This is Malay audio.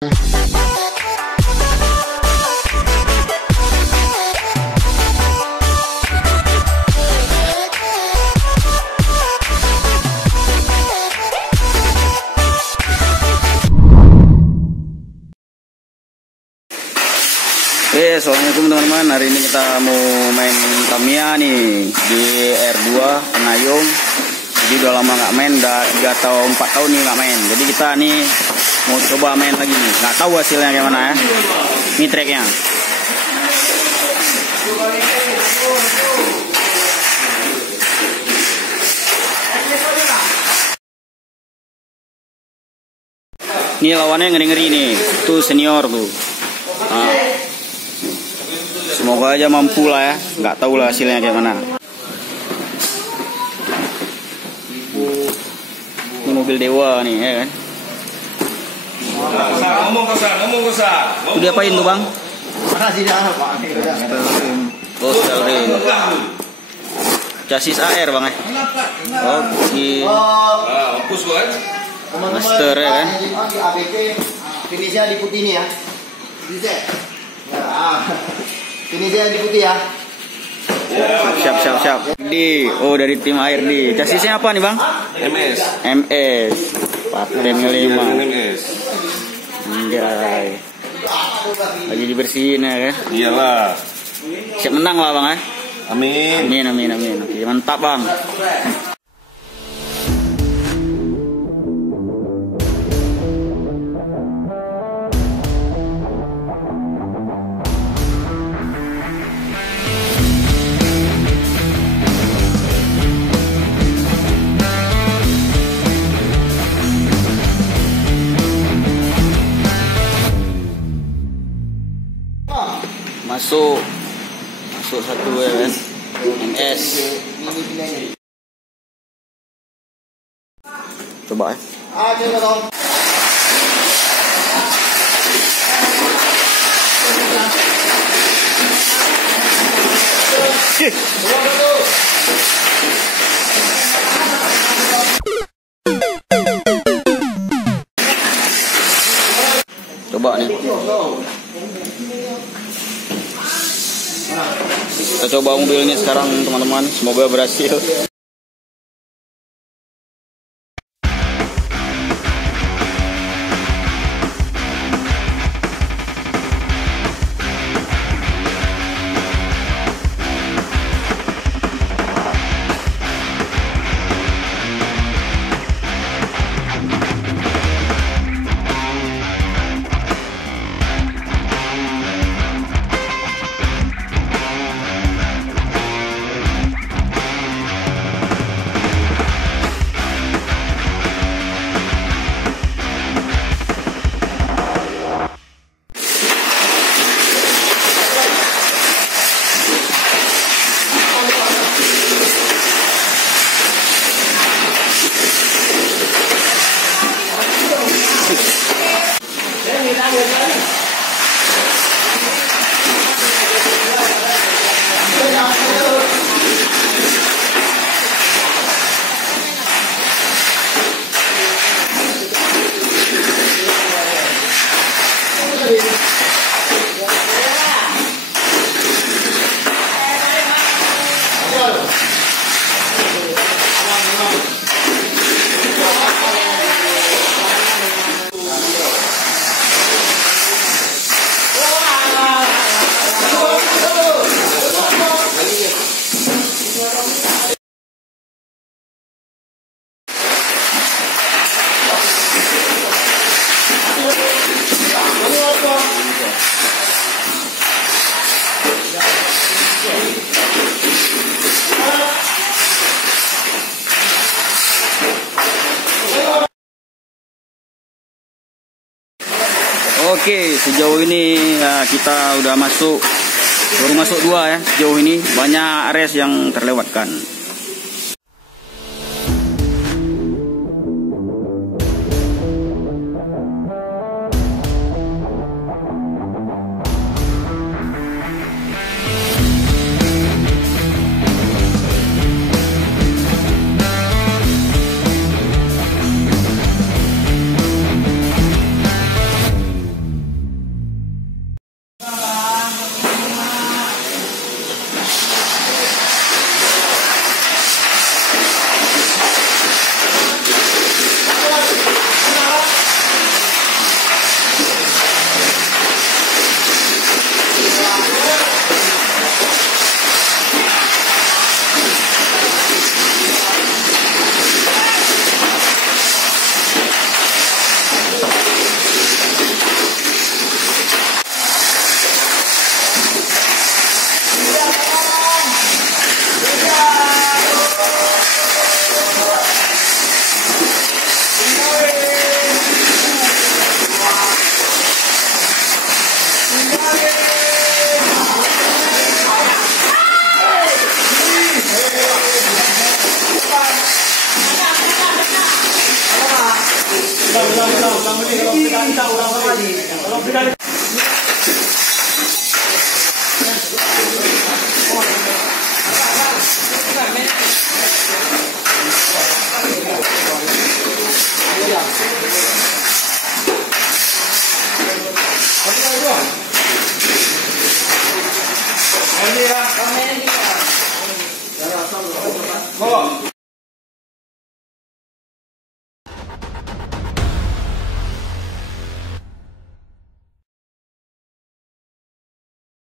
Assalamualaikum teman-teman. Hari ini kita mau main Tamiya nih di R2 Penayung. Jadi udah lama nggak main, udah 3 atau 4 tahun nih nggak main. Jadi kita nih mau coba main lagi nih. Nggak tahu hasilnya kayak mana ya. Ini tracknya. Ini lawannya ngeri-ngeri nih. Tuh senior tuh. Nah. Semoga aja mampu lah ya, nggak tahu lah hasilnya kayak mana. Ini mobil dewa nih ya kan. Ngomong kosa. Itu diapain tuh bang? Makasih dah Pak. Oh, Stelring. Chassis AR bang ya. Oke. Fokus kan? Master ya kan. Finishnya di putih ini ya. Finishnya di putih ya. Siap. Dari tim air di. Chassisnya apa nih bang? MS. Paten 5. MS. Anjay. Lagi dibersihin ya kan? Iyalah. Siap menang lah bang ya. Amin. Oke, mantap bang. Masuk satu ya kan. MS. Coba ya. Coba nih. Kita coba mobil ini sekarang teman-teman, semoga berhasil. Oke, sejauh ini ya, kita udah baru masuk 2 ya. Sejauh ini banyak race yang terlewatkan. Bang.